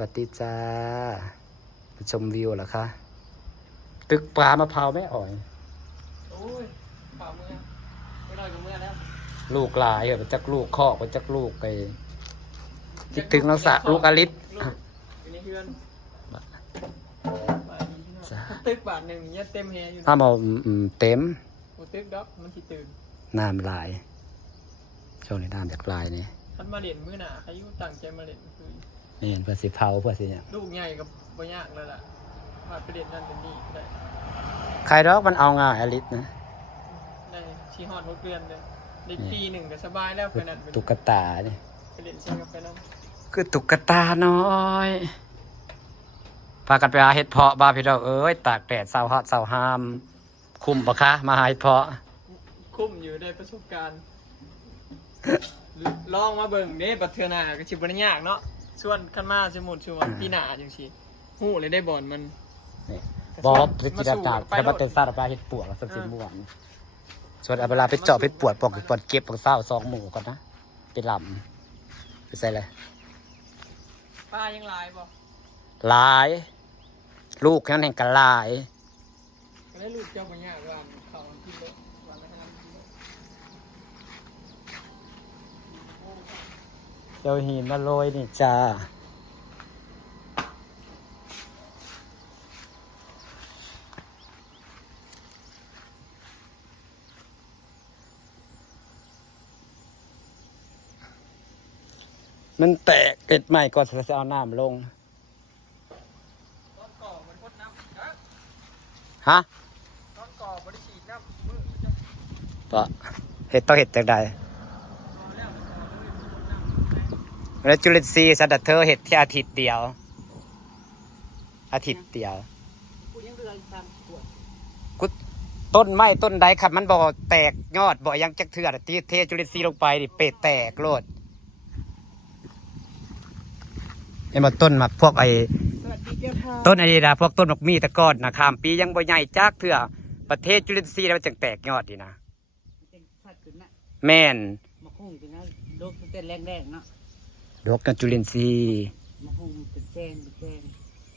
วัสดีจ้าไปชมวิวเหรอคะตึกปลามะพร้าวไม่อ่อยโอ้ยเปล่าเมื่อไม่ลอยกับเมื่อแล้วลูกหลายเหรอจักลูกคอกจักลูกไปคิดถึงน้องสะลูกอลิศอยู่ในเฮือนตึกบาทหนึ่งเนี่ยเต็มแฮอยู่ถ้ามาเต็มโอ้ตึกด็อกมันที่ตื่นน้ำลายช่วงนี้น้ำจากลายนี่ท่านมาเล่นมื้อหนาอายุต่างใจมาเล่นคือนี่เพื่อสิเผาเพื่อสิเนี่ยลูกใหญ่กับบ่ยากเลยล่ะมาไปเล่นนั่นเป็นนี่ได้ใครดอกมันเอาง่ายอลิศนะได้ชีฮอด6 เดือนเลยในปีหนึ่งก็สบายแล้วไปนั่นตุ๊กตาเนี่ยไปเล่นใช่กับไปนั่นคือตุ๊กตาน้อยพากันไปหาเห็ดเพาะบ้าพี่เราเอ้ยตากแดดเสาฮอตเสาฮามคุ้มปะคะมาหาเห็ดเพาะคุ้มอยู่ได้ประสบการณ์ลองมาเบิ่งเด้บัดเทื่อหน้าก็สิบ่ได้ยากเนาะชวนกันมาสมุดชวนปีหน้าจังซี่ฮู้เลยได้บ่อนมันบอบพฤติกรรมจากแต่มาเต้นซาดปลาเห็ดปวดสับสิม่วนส่วนเอาเวลาไปเจาะไปปวดปวดเก็บของเศร้า2 หมู่ก่อนนะไปลำไปใส่เลยปลายังหลายบ่หลายลูกนั้นแห่งกันหลายก็ได้ลูกเจ้าบ่ยากว่าเขากินเลยว่าไม่ให้กินเลยเจ้าหินมาโรยนี่จ้ามันแตกเกิดใหม่ก่อนจะเอาน้ำลงตอนก่อมันพดน้ำฮะตอนก่อบริฉีดน้ำมือจะต่อเห็ดต่อเห็ดจากใดแล้วจุลินทรีย์สัตว์เธอเห็ดที่อาทิตย์เดียวกูยังเรือตามขวดกูต้นไม้ต้นใดครับมันบ่แตกยอดบ่ยังจักเถื่อที่เทจุลินทรีย์ลงไปดิเป็ดแตกโลดไอ้มาต้นมาพวกไอ้ต้นไอ้นี่นะพวกต้นดอกมีตะกอนนะข้ามปียังบ่ใหญ่จักเถื่อประเทศจุลินทรีย์แล้วจังแตกยอดดีนะแม่นมาคุ้งจังนะโรคเต้นแรงๆเนาะดอกกันจุลินทรีย์มาคุ้งเป็นแซง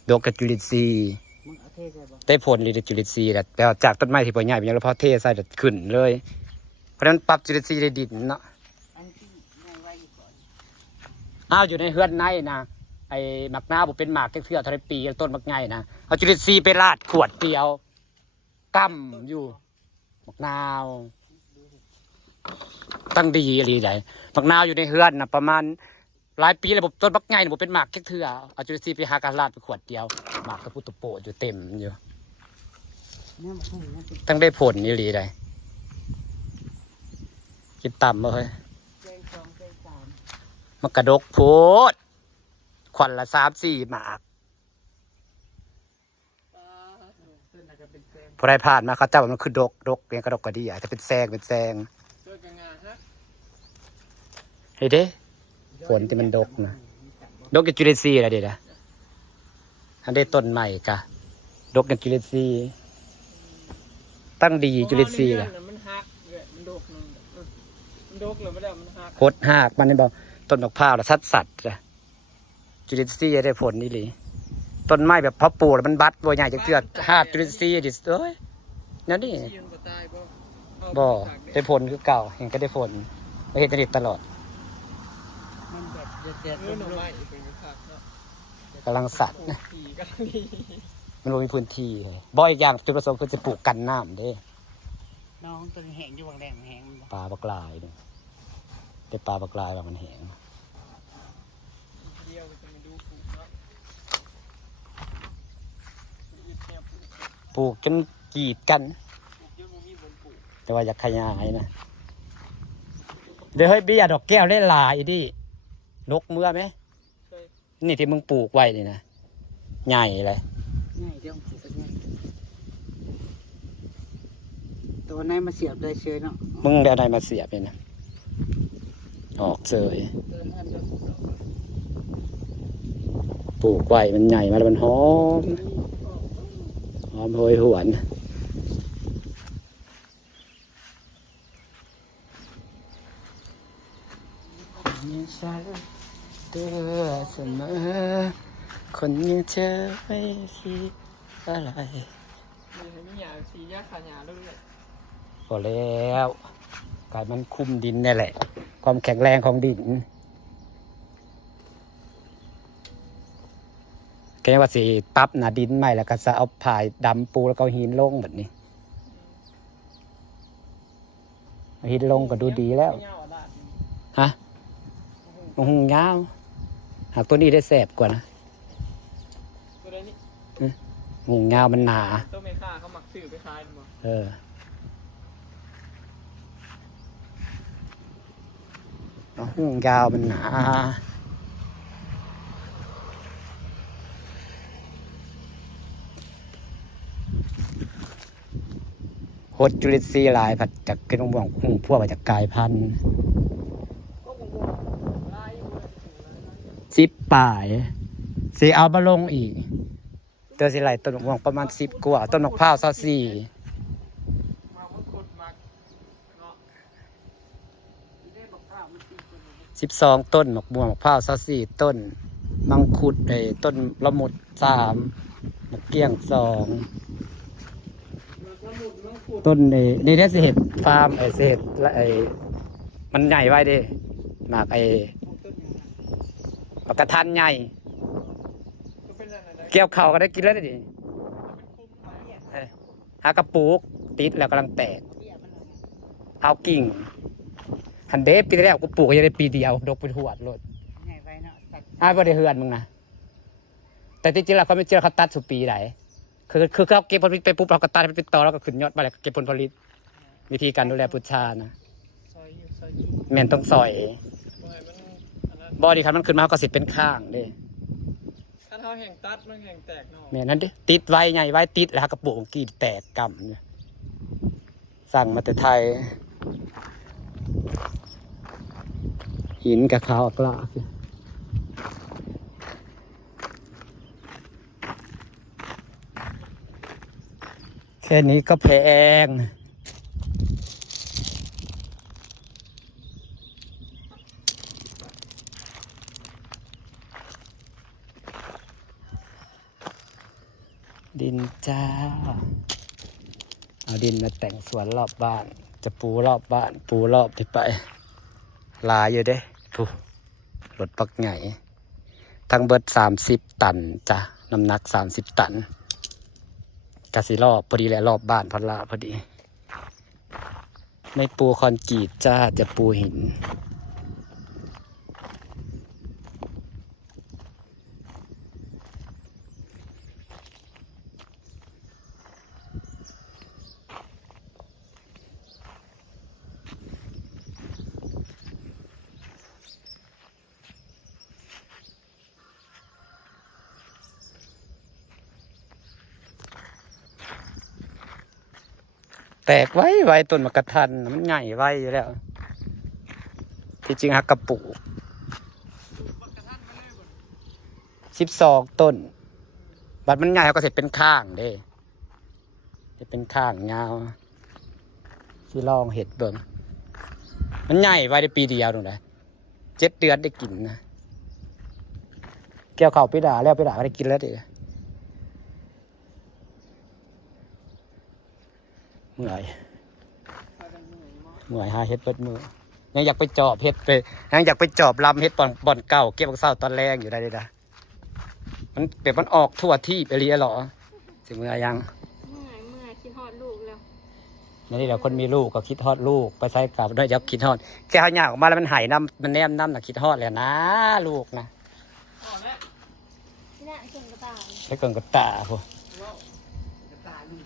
ดอกกันจุลินทรีย์มึงเอาเทใส่บ่ได้ผลเลยจุลินทรีย์แหละแต่จากต้นไม้ที่บ่ใหญ่เป็นยังแล้วพอเทใส่ขึ้นเลยเพราะนั้นปรับจุลินทรีย์ในดินเนาะอันที่ในไว้ก่อนอ้าวอยู่ในเฮือนในนะไอ้หมักหน้าบุเป็นหมากเทื่อเท่าไรปีต้นหมักไงนะเอาจุลินทรีย์ไปราดขวดเดียวกั้มอยู่หมักนาวตั้งดีอะไรใดหมักนาวอยู่ในเฮือนนะประมาณหลายปีเลยต้นหมักไงบุเป็นหมากเทื่อเอาจุลินทรีย์ไปหาการราดไปขวดเดียวหมากกระพุ้ตุโปะอยู่เต็มอยู่ตั้งได้ผลนี่หรือใดกินต่ำเลยมากระดกโพดขวัญละ3-4 หมากพอได้ผ่านมาเขาเจ้ามันคือดกเป็นกระดกกระดี่จะเป็นแซงเฮ้ยเด้ผลที่มันดกนะดกกับจุลินทรีย์อะไรเด็ดนะอันได้ต้นใหม่กะดกกับจุลินทรีย์ตั้งดีจุลินทรีย์ล่ะมันหักมันดกเลยไม่ได้มันหักโคตรหักมันนี่บอกต้นมะพร้าวละสัตว์ละจุลินทรีย์ได้ผลนี่เลยต้นไม้แบบพอปลูกแล้วมันบัดบัวใหญ่จะเกิดหาจุลินทรีย์ดิเอ้ยนั่นนี่บ่ได้ผลคือเก่าเห็นก็ได้ผลไม่เห็นติดตลอดมันแบบเจ็ดต้นไม้กำลังสัตว์นะมันมีพื้นที่บ่อีกอย่างจุดประสงค์คือจะปลูกกันน้ำเด้น้องตัวแห้งอยู่บางแดงแห้งปลาบักลายเนี่ยได้ปลาบักลายแบบมันแห้งปลูกจนกีดกันแต่ว่าอยากขยายนะเดี๋ยวเฮ้ยเบี้ยดอกแก้วเล่นลายดินกเมื่อไหมนี่ที่มึงปลูกไว้นี่นะใหญ่เลยใหญ่เดี๋ยวปลูกกันใหญ่ตัวไหนมาเสียบได้เชยเนาะมึงได้อะไรมาเสียบนี่นะออกเฉยปลูกไว้มันใหญ่มาแล้วมันหอมโหยหวนฉันเตือนเสมอ คนอยังเธอไม่คิดอะไร มีให้มีหยาสียาขาหยาเรื่อย พอแล้วกายมันคุมดินนี่แหละ ความแข็งแรงของดินแกว่าสิปรั๊บหนาดินใหม่แล้วก็จะเอาผายดำปูแล้วก็เอาหินลงแบบนี้เอาหินลงก็ดูดีแล้ว เงาดาด ฮะมันหงยาวหากตัวนี้ได้แสบกว่านะ ตัวใดนี่ หงยาวมันหนา ตัวเมค่าเขาหมักสื่อไปคลายดูบ่ เออเอาหงยาวมันหนาโหดจุลินทรีย์หลายผัดจากกระดงบ่วงหุ่งพวกมาจากกายพันธุ์ ก็คงบอกลายอยู่เลยถึงแล้ว 10 ป่ายสีเอามาลงอีกเตือสิไหลต้นมะม่วงประมาณ10 กว่าต้นมะพร้าว24 มาเมื่อขุดมาเนาะได้บอกข้าวมันตีคน 12 ต้นมะม่วงมะพร้าว24 ต้น มังคุดต้นละมุด3มะเกี้ยง2 ต้นนี่ได้สิเห็ดฟาร์มสิเห็ดมันใหญ่ไว้ดิหมากหมากกระทันใหญ่ ก็เป็นอะไรได้ เกี่ยวเข่าก็ได้กินแล้วดิ เป็นคุ้มไหม หากระปุกติดแล้วกำลังแตกเอากิ่งหันเดฟปีแรกกูปลูกก็ยังได้ปีเดียวดกเป็นหัวโลด ไงไว้เนาะสัตว์ บ่ได้เฮือนมึงนะแต่จริงๆแล้วเขาไม่เจอเขาตัดสุปีไหนคือเขาเก็บผลผลิตไปปุ๊บเราก็ตัดให้มันเป็นตอแล้วก็ขึ้นยอดไปแล้วก็เก็บผลผลิตวิธีการดูแลพุชานะ ซอยอยู่ซอยอยู่ แม่นต้องซอย บ่ให้มันอันนั้น บอดีครับมันขึ้นมาเขาก็สิเป็นข้างเด้ ถ้าเท้าแห่งตัดมันแห่งแตกเนาะ แม่นนั้นดิติดไว้ใหญ่ไว้ติดแล้วกระปุกกี่แตกกำเนี่ยสั่งมาแต่ไทย หินกับขาวอักลากแค่นี้ก็แพงดินจ้าเอาดินมาแต่งสวนรอบบ้าน จะปูรอบบ้าน ปูรอบที่ไปลายอยู่เด้ผู้รถปักใหญ่ทั้งเบิด30 ตันจ้ะน้ำหนัก30 ตันกะสิรอบพอดีแหละรอบบ้านพอละพอดีไม่ปูคอนกรีตจ้าจะปูหินแตกไว้ต้นมะกระทันมันใหญ่ไว้อยู่แล้ว ที่จริงหักกระปุก12 ต้น บัดมันใหญ่เขาก็เสร็จเป็นข้างเด้จะเป็นข้างยาวที่ลองเห็ดเบิ่งมันใหญ่ไว้ได้ปีเดียวตรงไหน7 เดือนได้กินนะเกี่ยวเข่าไปด่าแล้วไปด่าก็ได้กินแล้วดิเมื่อยหาเห็ดเปิดมือยังอยากไปจอบเห็ดไปยังอยากไปจอบลำเห็ดบ่อนเก่าเก็บเศร้าตอนแรงอยู่ได้เลยนะมันเดี๋ยวมันออกทั่วที่ไปเรียหรอสิเมื่อยยัง เมื่อยคิดฮอดลูกแล้ว นี่แหละคนมีลูกก็คิดฮอดลูกไปใส่กลับด้วยยับคิดฮอดแค่เขาหยาออกมาแล้วมันหายน้ำมันแนมน้ำน่ะคิดฮอดแล้วนะลูกนะ อ๋อแล้ว นี่แหละส่งกระต่าย ใช้เกินกับตาพวก ว้าวกระต่ายนี่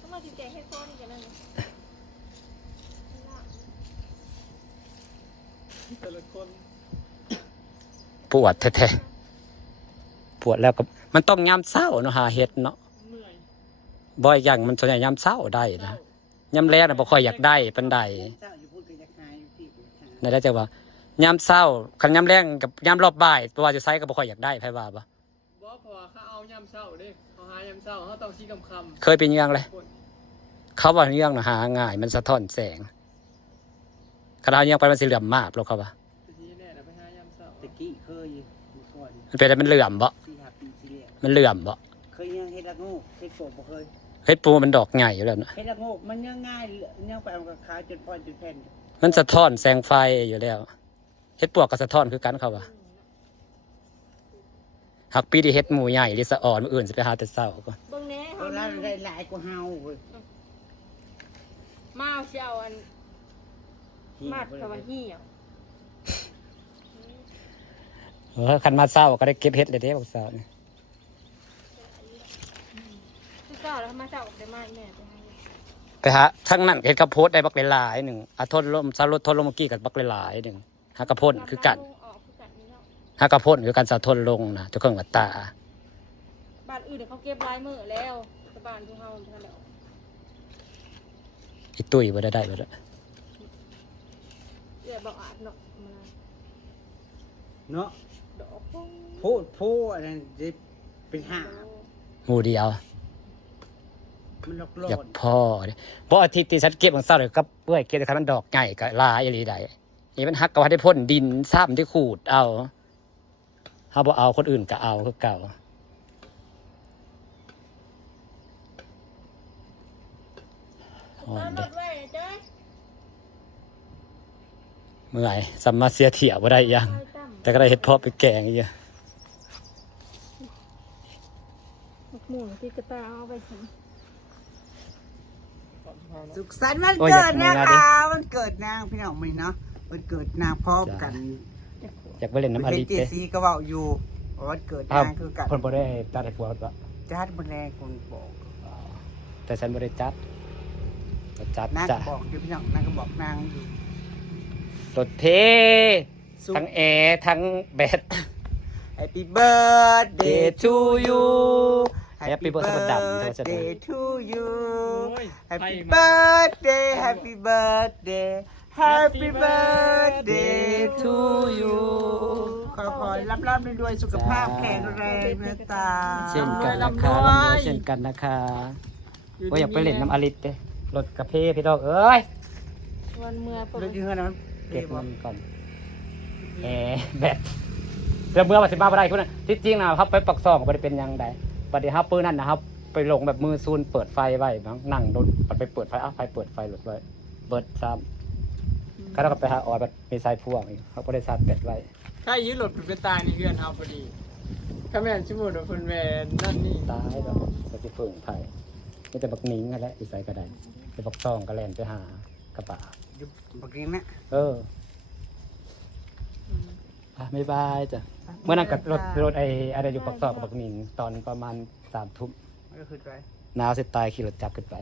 ก็มาติดใจให้ก้อนอีกแล้วนะ แต่ละคน ปวดแท้ๆปวดแล้วก็มันต้องยามเศร้าเนาะหาเห็ดเนาะ เมื่อย บ่อยอย่างมันส่วนใหญ่ยามเศร้าได้นะยามแรกน่ะบ่ค่อยอยากได้ปานใด เจ้าอยู่พูดกับยักษ์นายอยู่พี่กูหา นั่นได้จังว่ายามเศร้าคันยามแรงกับยามรอบบ่ายตัวจะใช้ก็บ่ค่อยอยากได้ไผว่าบ่ บ่พอเขาเอายำเศร้าเด้เขาหายำเศร้าเขาต้องชี้คำ เคยเป็นยังเลย คน เขาว่าเรื่องน่ะหาง่ายมันสะท้อนแสงคันเอายังไปมันสิเหลื่อมมากหรอกเขาว่า ไปชี้แน่เดี๋ยวไปหายำเศร้า ตะกี้เคยเมื่อก่อน มันเป็นอะไรมันเหลื่อมบ่ ที่หา มันเหลื่อมบ่ เคยยังเฮ็ดละโงูเฮ็ดโปกบ่เคย เฮ็ดปูมันดอกใหญ่อยู่แล้วนะ เฮ็ดละโงูมันยังง่ายยังไปเอากับขายจนพอจนแผ่น มันสะท้อนแสงไฟอยู่แล้วเฮ็ดปวกกับสะท้อนคือกันเขาว่าหักปีที่เฮ็ดหมูใหญ่ลิสะอ่อนมื้ออื่นสิไปหาแต่เช้าก่อน เบิ่งแหน่ เอาล่าได้หลายกว่าเฮาเว้ย มาเอาสิเอาอันมัดกับว่าเหี่ยว คันมาเช้าก็ได้เก็บเฮ็ดเลยเด้บักเช้านี่ คือเก่าแล้วมาเจ้าได้มาแม่ไปให้ ไปหาทั้งนั้นเฮ็ดข้าวโพดได้บักหลายๆหนึงอาทนลมซาลดทนลมเมื่อกี้กับบักหลายๆหนึงหากระพ่นคือกัน ออกคือกันนี่เนาะ หากระพ่นคือกันสะทนลงนะทุกเครื่องวัดตา บ้านอื่นเขาเก็บลายมือแล้วแต่บ้านทุกเฮาทันแล้ว อีตุ้ยบ่ได้บ่ได้ เดี๋ยวบอกอาจเนาะมา เนาะ ดอกโอ้ พูดอันนั้นจะเป็นหา หมู่เดียว มันหลอกหล อย่า อน พ่อเด้บ่อาทิตย์ที่ฉันเก็บของเช้าเลยกับเปื่อยเก็บแต่คันมันดอกใหญ่ก็หลายอีหลีได้นี่มันหักก็ว่าได้พ่นดินซ้ำที่ขูดเอาเฮาบ่เอาคนอื่นก็เอาคือเก่า ตามรถไว้เจ้ย เมื่อยสัมมาเสียเถี่ยบ่ได้อีหยัง ไปตั้ม แต่ก็ได้เฮ็ดเพาะไปแกงอีก หมูที่กระตาเอาไปกิน สุขสันต์วันเกิดนะคะวันเกิดนางพี่น้องมั้ยเนาะวันเกิดนางพร้อมกัน อยากไปเล่นน้ำอา เฮ็ ลิ ด ต เจ เด้ ซีก็เว้าอยู่ว่าวันเกิด อ้าวน างคือกัน เพิ่นบ่ได้จัดให้พวกบ่ จัดบ่แลคนบอก แต่ฉันบ่ได้จัดก็จัด นาง จ้ะ ก็บอกอยู่พี่น้องนางก็บอกนางอยู่ รถเพทั้งแอร์ทั้งแบต Happy birthday to you Happy birthday ดำเธอจะได้ birthday to you โอ้ย Happy ไปมา birthday Happy birthday Happy birthday to you ขอรับด้วยสุขภาพแข็งแรงนะตา เช่นกันนะคะเช่นกันนะคะโอ้ยอยากไปเล่นน้ำอาลิตเด้รถกระเพพี่น้องเอ้ย วันเมื่อปก เรื่อง ติ เงินนะมัน เก็บเงินก่อนแอร์แบตเดี๋ยวเมื่อวันสิมาบ่ได้คุณน่ะที่จริงนะครับไปปักซองก็บ่ได้เป็นหยังใดบัดนี้ครับปืนนั่นนะครับไปลงแบบมือซูนเปิดไฟไว้มั้งนั่งโดนไปเปิดไฟไฟเปิดไฟรถไว้เบิดซ้ำก็แล้วก็ไปหาออยแบบมีสายพ่วงอีกเขาบ่ได้ชาร์จแบตไว้ ถ้ายืดหลดเป็นตายในเฮือนเฮาพอดีถ้าแม่นสมมุติว่าเพิ่นแม่นนั่นนี่ ตายแบบสติฝึ่งไผ่นี่แต่บักหนิงนั่นแหละอีใส่ก็ได้แต่บักซองก็แล่นไปหากระบะ อยู่เมื่อกี้นะ บ๊ายบายจ้ะเมื่อนั้นกับรถไอ้อะไรอยู่ปักซอกกับบักหนิงตอนประมาณ3 ทุ่ม ก็คือไร หนาวเสร็จตายขี่รถจับขึ้นไป